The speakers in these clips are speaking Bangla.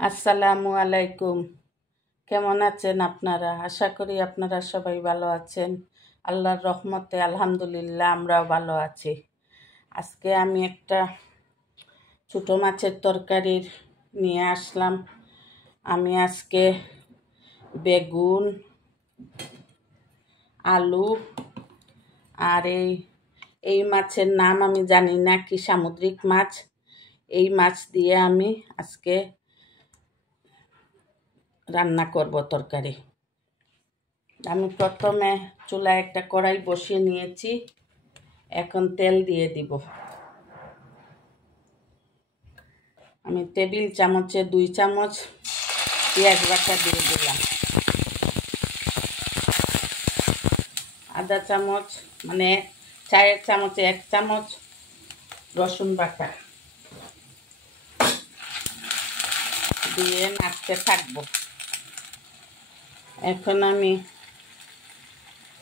আসসালামু আলাইকুম। কেমন আছেন আপনারা? আশা করি আপনারা সবাই ভালো আছেন। আল্লাহর রহমতে আলহামদুলিল্লাহ আমরাও ভালো আছি। আজকে আমি একটা ছোটো মাছের তরকারির নিয়ে আসলাম। আমি আজকে বেগুন, আলু আর এই মাছের নাম আমি জানি না, কি সামুদ্রিক মাছ, এই মাছ দিয়ে আমি আজকে রান্না করব তরকারি। আমি প্রথমে চুলায় একটা কড়াই বসিয়ে নিয়েছি। এখন তেল দিয়ে দিব। আমি টেবিল চামচে 2 চামচ পেঁয়াজ বাটা দিয়ে দিলাম। আধা চামচ মানে চায়ের চামচে 1 চামচ রসুন বাটা দিয়ে নাড়তে থাকবো। এখন আমি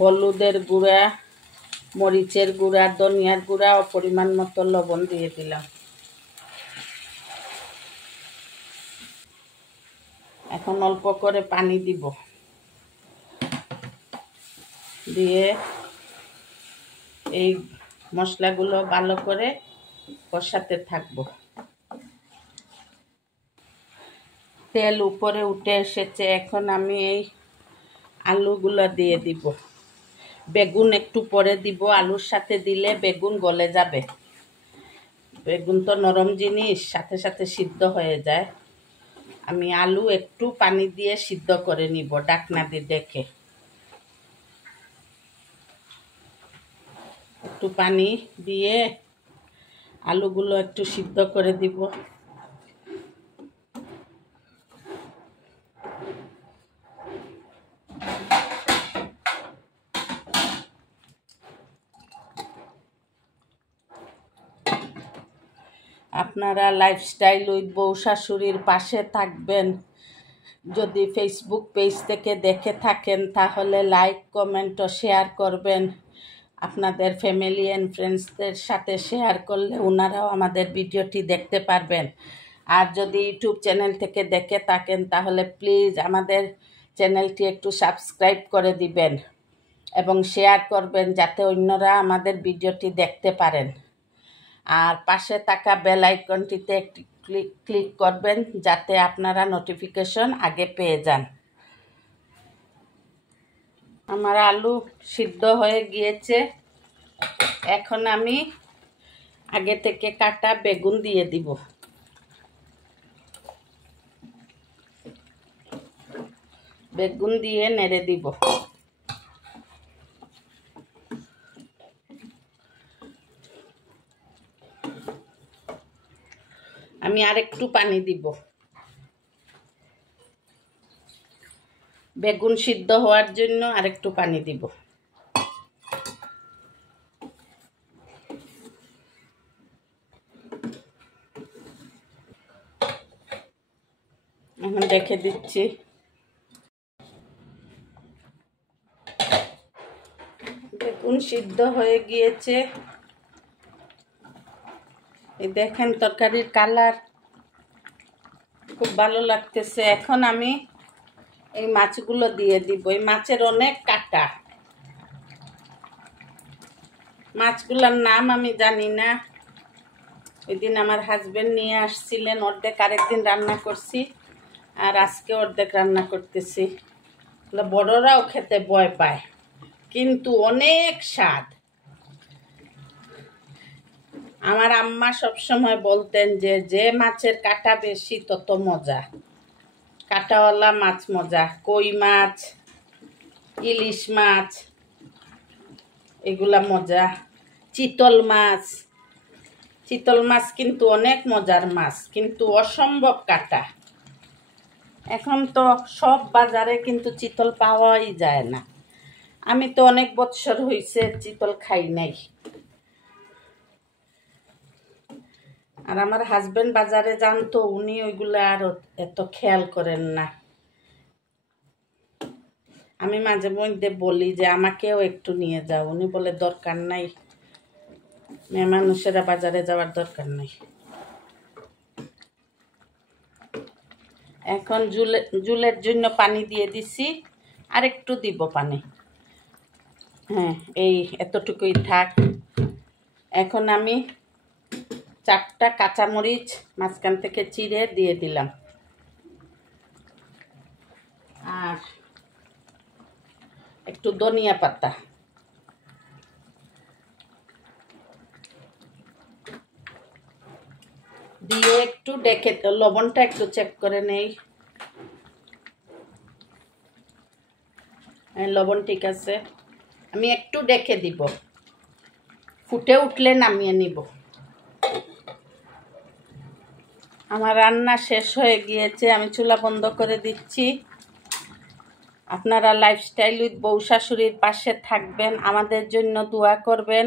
হলুদের গুঁড়া, মরিচের গুঁড়া, ধনিয়ার গুঁড়া ও পরিমাণ মতো লবণ দিয়ে দিলাম। এখন অল্প করে পানি দিব, দিয়ে এই মশলাগুলো ভালো করে কষাতে থাকবো। তেল উপরে উঠে এসেছে। এখন আমি এই আলুগুলো দিয়ে দিব। বেগুন একটু পরে দিব, আলুর সাথে দিলে বেগুন গলে যাবে। বেগুন তো নরম জিনিস, সাথে সাথে সিদ্ধ হয়ে যায়। আমি আলু একটু পানি দিয়ে সিদ্ধ করে নিব ঢাকনা দিয়ে ডেকে। একটু পানি দিয়ে আলুগুলো একটু সিদ্ধ করে দিব। আপনারা লাইফস্টাইল উইথ বউ শাশুড়ির পাশে থাকবেন। যদি ফেসবুক পেজ থেকে দেখে থাকেন তাহলে লাইক, কমেন্ট ও শেয়ার করবেন। আপনাদের ফ্যামিলি অ্যান্ড ফ্রেন্ডসদের সাথে শেয়ার করলে ওনারাও আমাদের ভিডিওটি দেখতে পারবেন। আর যদি ইউটিউব চ্যানেল থেকে দেখে থাকেন তাহলে প্লিজ আমাদের চ্যানেলটি একটু সাবস্ক্রাইব করে দিবেন এবং শেয়ার করবেন যাতে অন্যরা আমাদের ভিডিওটি দেখতে পারেন। আর পাশে থাকা বেল আইকনটিতে একটি ক্লিক করবেন যাতে আপনারা নোটিফিকেশন আগে পেয়ে যান। আমার আলু সিদ্ধ হয়ে গিয়েছে। এখন আমি আগে থেকে কাটা বেগুন দিয়ে দিব। বেগুন দিয়ে নেড়ে দিব। আমি আরেকটু পানি দিব। বেগুন সিদ্ধ হওয়ার জন্য আরেকটু পানি দিব। এখন দেখে দিচ্ছি। বেগুন সিদ্ধ হয়ে গিয়েছে। এই দেখেন তরকারির কালার খুব ভালো লাগতেছে। এখন আমি এই মাছগুলো দিয়ে দিব। এই মাছের অনেক কাটা। মাছগুলোর নাম আমি জানি না। ওই দিন আমার হাজবেন্ড নিয়ে আসছিলেন, অর্ধেক আরেকদিন রান্না করছি আর আজকে অর্ধেক রান্না করতেছি। বড়রাও খেতে ভয় পায় কিন্তু অনেক স্বাদ। আমার আম্মা সবসময় বলতেন যে যে মাছের কাটা বেশি তত মজা। কাটাওয়ালা মাছ মজা। কই মাছ, ইলিশ মাছ, এগুলা মজা। চিতল মাছ, চিতল মাছ কিন্তু অনেক মজার মাছ, কিন্তু অসম্ভব কাটা। এখন তো সব বাজারে কিন্তু চিতল পাওয়াই যায় না। আমি তো অনেক বছর হয়েছে চিতল খাই নাই। আর আমার হাজবেন্ড বাজারে যান তো উনি ওইগুলা আর এত খেয়াল করেন না। আমি মাঝে মধ্যে বলি যে আমাকেও একটু নিয়ে যাও, উনি বলে দরকার নাই, মেয়ে মানুষেরা বাজারে যাওয়ার দরকার নাই। এখন জুলের জন্য পানি দিয়ে দিছি, আর একটু দিব পানি। হ্যাঁ, এই এতটুকুই থাক। এখন আমি 4টা কাঁচামরিচ মাঝখান থেকে চিড়ে দিয়ে দিলাম, আর একটু ধনিয়া পাতা দিয়ে একটু ডেকে, লবণটা একটু চেক করে নেই। লবণ ঠিক আছে, আমি একটু ডেকে দিব, ফুটে উঠলে নামিয়ে নিব। আমার রান্না শেষ হয়ে গিয়েছে, আমি চুলা বন্ধ করে দিচ্ছি। আপনারা লাইফস্টাইল উইথ বউ শাশুড়ির পাশে থাকবেন, আমাদের জন্য দোয়া করবেন,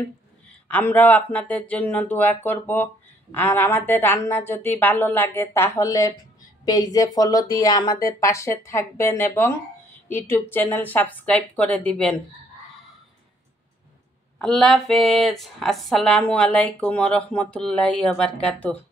আমরাও আপনাদের জন্য দোয়া করব। আর আমাদের রান্না যদি ভালো লাগে তাহলে পেজে ফলো দিয়ে আমাদের পাশে থাকবেন এবং ইউটিউব চ্যানেল সাবস্ক্রাইব করে দিবেন। আল্লাহ হাফেজ। আসসালামু আলাইকুম ওয়া রাহমাতুল্লাহি ওয়া বারাকাতুহু।